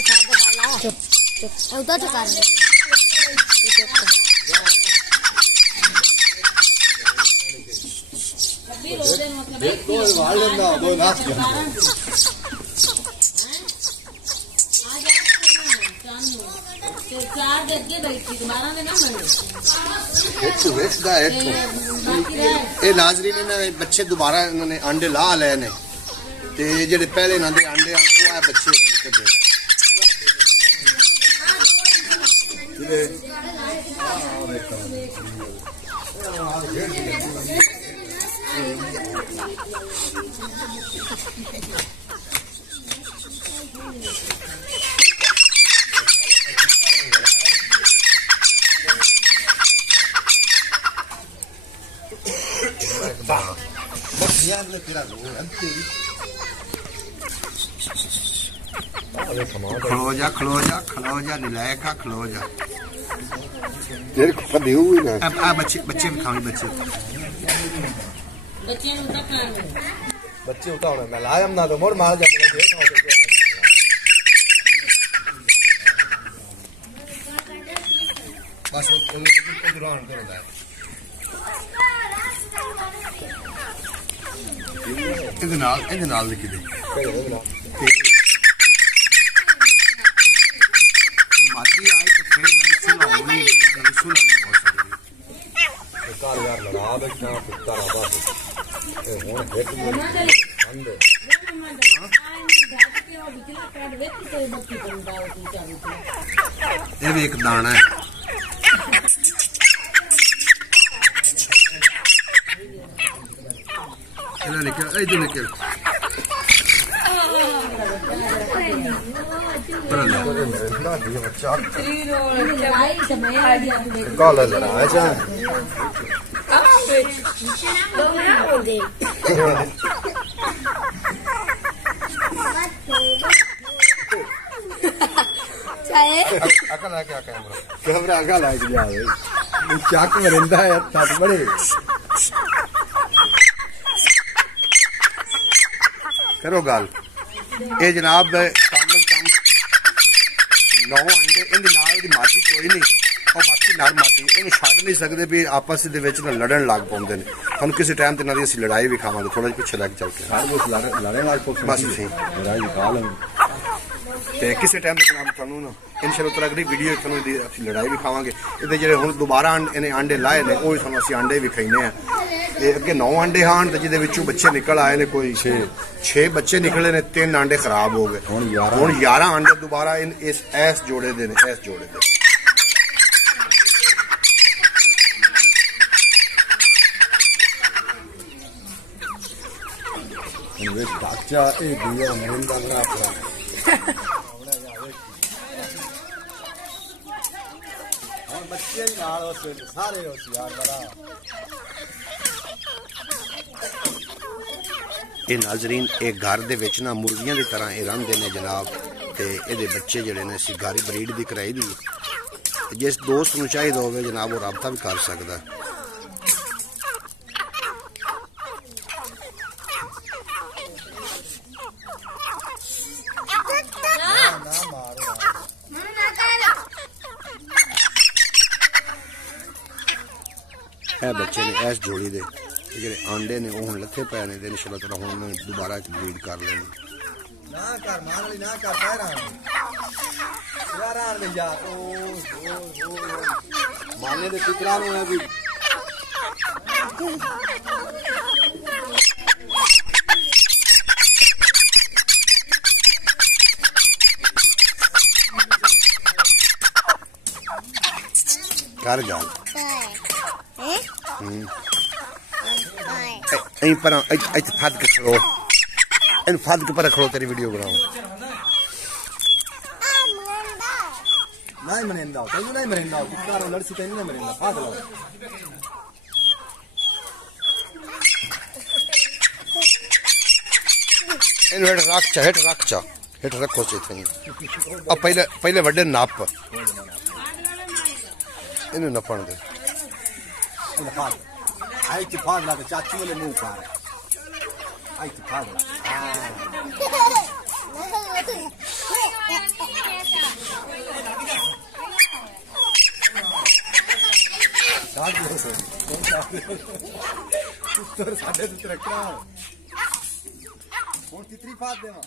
चुप चुप उधर चुका रहे नाजरीन इन्होंने बच्चे दोबारा इन्होंने अंडे ला ले ने ते जेडे पहले इन्हों के अंडे वो बच्चे खलो जा खलो जा खलो जा निलायका खलो जा बच्चे बच्चे खाओ बच्चे बच्चे उठाओ मैं लाया ना तो मोर मार जाए बस ਇਹਦੇ ਨਾਲ ਲਿਖੀ ਦੇ ਮਾਦੀ ਆਈ ਤੇ ਫਿਰ ਨਵੀਂ ਸੁਲਾਉਣੀ ਨਵੀਂ ਸੁਲਾਉਣੀ ਹੋ ਸਕਦੀ ਸਰਕਾਰ ਯਾਰ ਲੜਾ ਦੇ ਨਾ ਕੁੱਤਾ ਨਾ ਬਸ ਇਹ ਹੁਣ ਇੱਕ ਮਿੰਟ ਅੰਦਰ ਇਹ ਵੀ ਇੱਕ ਦਾਣਾ ਹੈ निकल इधर निकल कैमरा आगा लग गया चक मरिंदा है तट बड़े करो गल ये जनाब कम 9 अंडे इन मादी कोई नहीं और बाकी नर मादी इन छड़ नहीं सकते भी आपस में लड़न लग पाते हैं हम किसी टाइम इन्हों की लड़ाई भी खावे थोड़ा पिछे लग चल के बस किसी टाइम जनाब थोड़ा ना इंशाअल्लाह अगली वीडियो लड़ाई भी खावे ये जो हम दोबारा इन्हें अंडे लाए ने वो असं अंडे भी खाने अगे 9 अंडे हाँ जिद बच्चे निकल आए ने कोई 6 बच्चे निकले ने 3 अंडे खराब हो गए हुण 11 अंडे दोबारा इस जोड़े दे इस जोड़े दे बच्चे सारे ये नाजरीन एक घर दे विच ना मुर्गियां की तरह ये रहिंदे ने जनाब ते इहदे बच्चे जिहड़े ने असीं घर ब्रीड दी कराई दी जिस दोस्त नूं चाहिदा होवे जनाब वो राबता भी कर सकदा है बच्चे ने इस जोड़ी दे जेडे आंडे ने वो हुण लथे पै ने इंशाअल्लाह ताला हुण दोबारा ब्रीड कर लेने ना कर मार वाली ना कर पैर यार आन ले यार ओ मारने दे फिकरा नु है भी कर गल पर फद के खड़ो इन फद के पर खड़ो तेरी वीडियो बनाओ नहीं मरेंदा तैनू नहीं मरेंदा कितारो लड़सी तैनू नहीं मरेंदा फद लो इन हेठ रखो से थई अब पहले वड्डे नाप इन नपण दे आई की फाड़ ला चाची वाले मुंह पार आई की फाड़ ला साढ़े तो रखना हूँ तीसरी फात देवा